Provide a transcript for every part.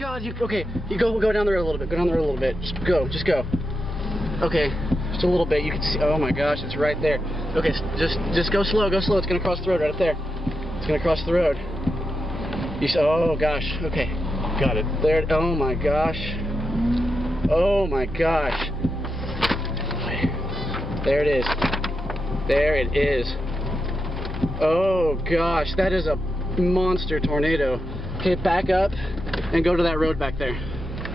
God, okay, you go down the road a little bit, go down the road a little bit, just go. Okay, just a little bit, you can see, oh my gosh, it's right there. Okay, just go slow, it's gonna cross the road right up there. It's gonna cross the road. Oh gosh, okay. Got it. There, oh my gosh. Oh my gosh. There it is. There it is. Oh gosh, that is a monster tornado. Okay, back up and go to that road back there.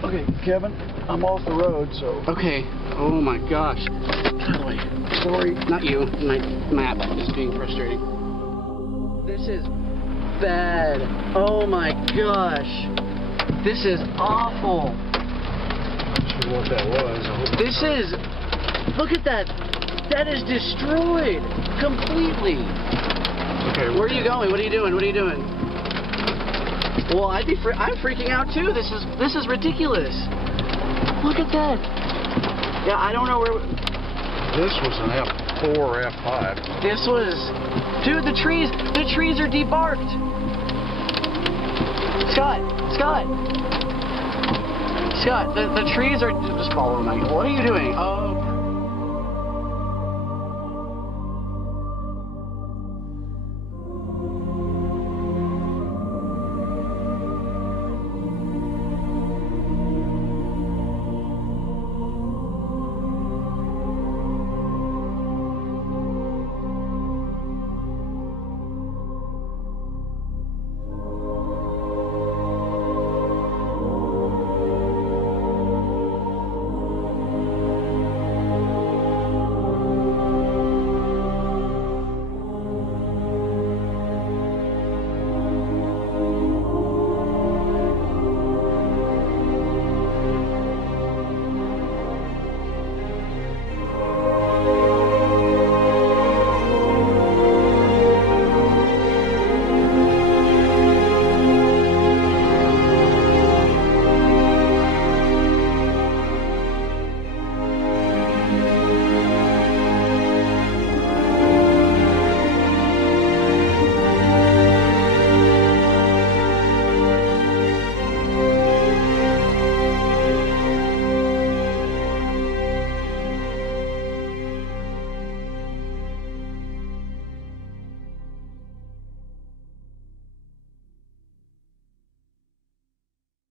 Okay, Kevin, I'm off the road, so... Okay. Oh my gosh. Get out of the way. Sorry. Not you. My map is being frustrating. This is bad. Oh my gosh. This is awful. Not sure what that was. This is... Look at that. That is destroyed. Completely. Okay. Where are you going? What are you doing? What are you doing? Well, I'm freaking out too. This is ridiculous. Look at that. Yeah, I don't know where... This was an F4 or F5. This was... Dude, the trees are debarked. Scott, the trees are... Just follow me. What are you doing? Oh.